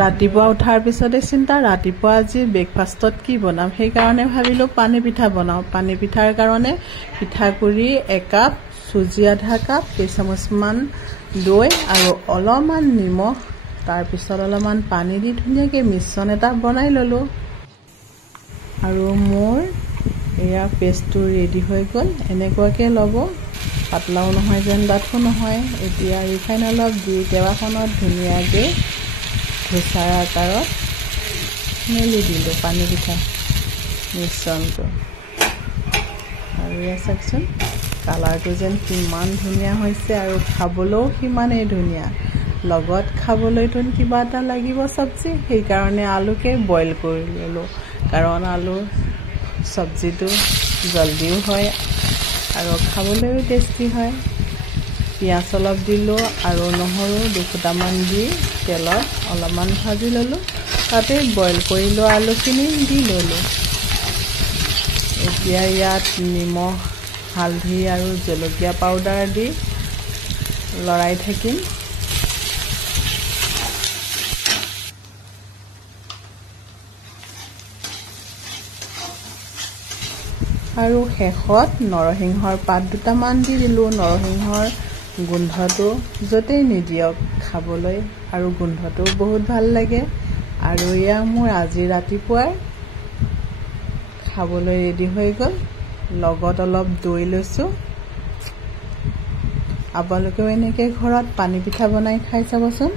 ৰাতিপুৱা উঠাৰ পিছতে চিন্তা ৰাতিপুৱা আজি ব্ৰেকফাষ্টত কি বনাম সেইকাৰণে ভাবিলোঁ পানী পিঠা বনাওঁ পানী পিঠাৰ কাৰণে পিঠাগুড়ি 1 কাপ চুজি আধা কাপ কেইচামুচমান দৈ আৰু অলপমান নিমখ তাৰপিছত অলপমান পানী দি ধুনীয়াকৈ মিশ্ৰণ এটা বনাই ল'লোঁ আৰু মোৰ এয়া পেষ্টটো ৰেডি হৈ গ'ল এনেকুৱাকৈ ল'ব পাতলাও নহয় যেন ডাঠো নহয় এতিয়া ৰিফাইন অলপ দি তেৱাখনত ধুনীয়াকৈ ধোচাৰ আকাৰত মেলি দিলোঁ পানী পিঠা মিশ্ৰণটো আৰু এয়া চাওকচোন কালাৰটো যেন কিমান ধুনীয়া হৈছে আৰু খাবলৈও সিমানেই ধুনীয়া লগত খাবলৈতো কিবা এটা লাগিব চব্জি সেইকাৰণে আলুকে বইল কৰি ল'লোঁ কাৰণ আলু চব্জিটো জলদিও হয় আৰু খাবলৈও টেষ্টি হয় পিঁয়াজ অলপ দিলোঁ আৰু নহৰু 2 ফুটামান দি তেলত অলপমান ভাজি ল'লোঁ তাতে বইল কৰি লোৱা আলুখিনি দি ল'লোঁ এতিয়া ইয়াত নিমখ হালধি আৰু জলকীয়া পাউডাৰ দি লৰাই থাকিম আৰু শেষত নৰসিংহৰ পাত দুটামান দি দিলোঁ নৰসিংহৰ গোন্ধটো য'তেই নিদিয়ক খাবলৈ আৰু গোন্ধটো বহুত ভাল লাগে আৰু এয়া মোৰ আজি ৰাতিপুৱাৰ খাবলৈ ৰেডি হৈ গ'ল লগত অলপ দৈ লৈছোঁ আপোনালোকেও এনেকৈ ঘৰত পানী পিঠা বনাই খাই চাবচোন